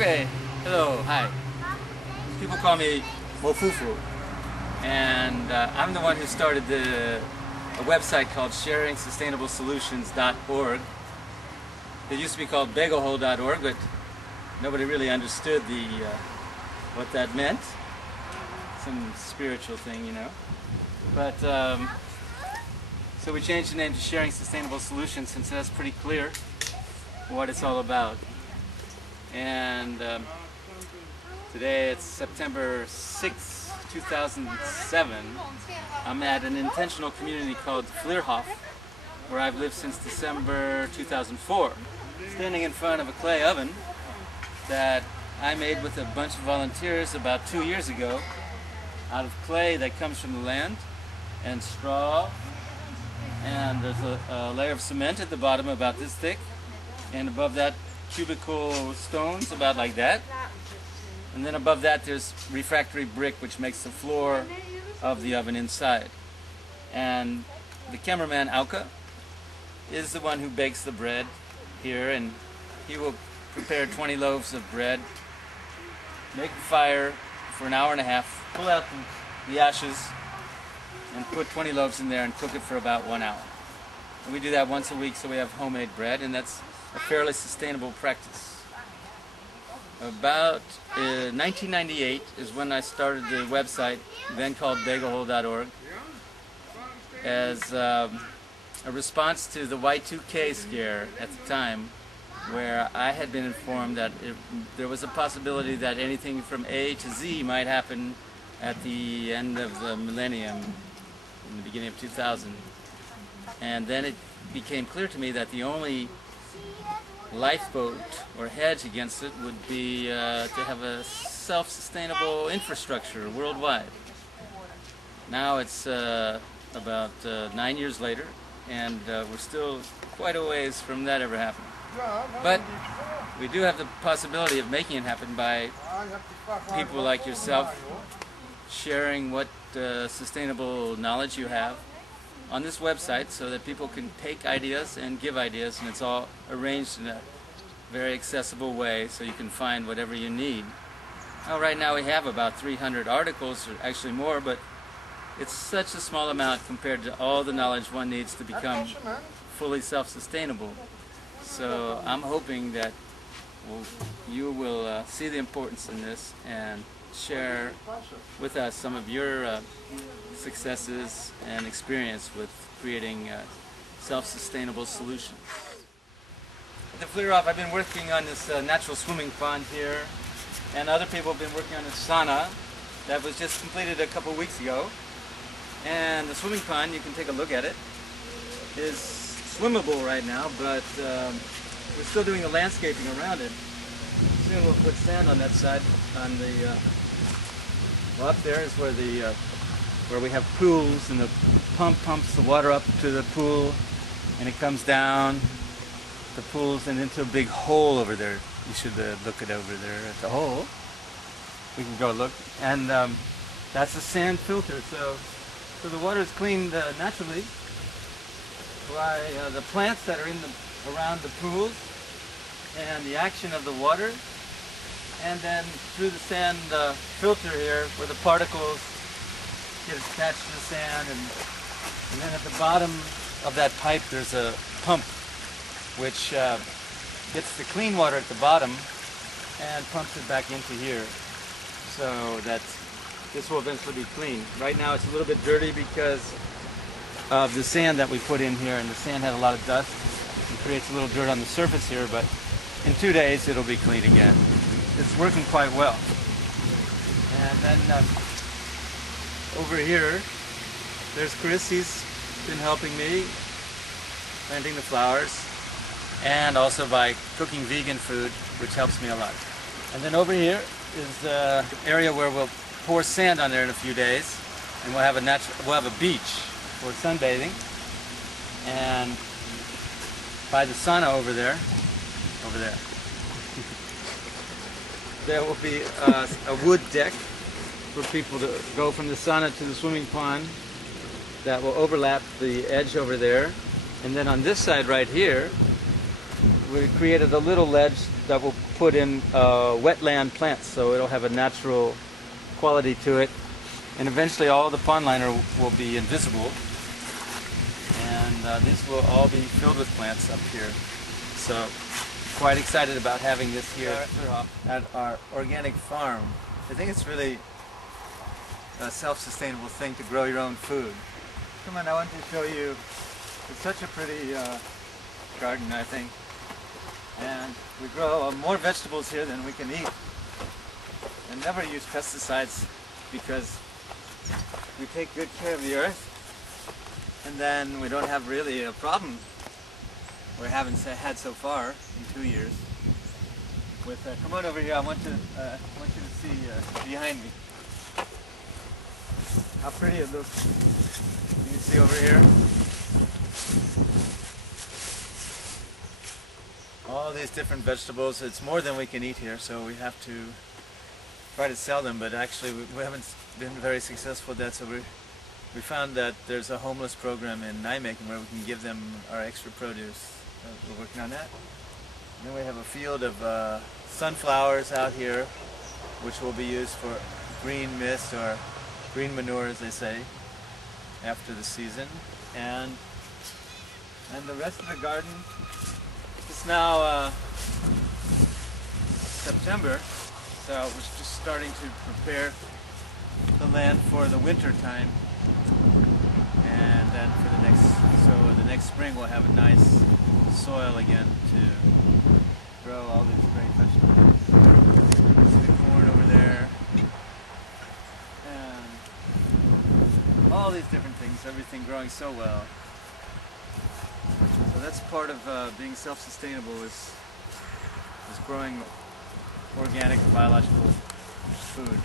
Okay, hello, hi. People call me Mofwoofoo, and I'm the one who started a website called sharingsustainablesolutions.org. It used to be called bagelhole.org, but nobody really understood what that meant. Some spiritual thing, you know. But so we changed the name to Sharing Sustainable Solutions, since that's pretty clear what it's all about. And today it's September 6, 2007. I'm at an intentional community called the Vlierhof, where I've lived since December 2004. Standing in front of a clay oven that I made with a bunch of volunteers about 2 years ago, out of clay that comes from the land, and straw, and there's a layer of cement at the bottom about this thick, and above that cubical stones about like that, and then above that there's refractory brick which makes the floor of the oven inside. And the cameraman Auka is the one who bakes the bread here, and he will prepare 20 loaves of bread, make a fire for an hour and a half, pull out the ashes and put 20 loaves in there and cook it for about 1 hour. And we do that once a week, so we have homemade bread, and that's a fairly sustainable practice. About 1998 is when I started the website, then called bagelhole.org, as a response to the Y2K scare at the time, where I had been informed that there was a possibility that anything from A to Z might happen at the end of the millennium, in the beginning of 2000. And then it became clear to me that the only lifeboat or hedge against it would be to have a self-sustainable infrastructure worldwide. Now it's about 9 years later, and we're still quite a ways from that ever happening. But we do have the possibility of making it happen by people like yourself sharing what sustainable knowledge you have on this website, so that people can take ideas and give ideas, and it's all arranged in a very accessible way so you can find whatever you need. Well, right now we have about 300 articles, or actually more, but it's such a small amount compared to all the knowledge one needs to become fully self-sustainable. So I'm hoping that you will see the importance in this and share with us some of your successes and experience with creating self-sustainable solutions. At the Vlierhof, I've been working on this natural swimming pond here, and other people have been working on this sauna that was just completed a couple weeks ago. And the swimming pond, you can take a look at it, is swimmable right now, but we're still doing the landscaping around it. Soon we'll put sand on that side. On the well, up there is where we have pools, and the pump pumps the water up to the pool, and it comes down the pools and into a big hole over there. You should look it over there at the hole. We can go look, and that's a sand filter. So the water is cleaned naturally by the plants that are around the pools and the action of the water, and then through the sand filter here, where the particles get attached to the sand, and then at the bottom of that pipe there's a pump which gets the clean water at the bottom and pumps it back into here, so that this will eventually be clean. Right now it's a little bit dirty because of the sand that we put in here, and the sand had a lot of dust. It creates a little dirt on the surface here, but in 2 days it'll be clean again. It's working quite well. And then over here, there's Chris. He's been helping me planting the flowers, and also by cooking vegan food, which helps me a lot. And then over here is the area where we'll pour sand on there in a few days, and we'll have a beach for sunbathing. And by the sauna over there, there will be a wood deck for people to go from the sauna to the swimming pond that will overlap the edge over there. And then on this side right here, we created a little ledge that we'll put in wetland plants, so it'll have a natural quality to it. And eventually all the pond liner will be invisible. And these will all be filled with plants up here. So quite excited about having this here at our organic farm. I think it's really a self-sustainable thing to grow your own food. Come on, I want to show you. It's such a pretty garden, I think. And we grow more vegetables here than we can eat. And never use pesticides because we take good care of the earth. And then we don't have really a problem we haven't had so far in 2 years. With come on over here. I want you to see behind me how pretty it looks. You can see over here all these different vegetables. It's more than we can eat here, so we have to try to sell them. But actually, we haven't been very successful at that. So we found that there's a homeless program in Nijmegen where we can give them our extra produce. We're working on that. And then we have a field of sunflowers out here, which will be used for green mist or green manure, as they say, after the season. And the rest of the garden, it's now September, so we're just starting to prepare the land for the winter time. And then for the next spring we'll have a nice soil again to grow all these great vegetables. See the corn over there, and all these different things, everything growing so well. So that's part of being self-sustainable is growing organic, biological food.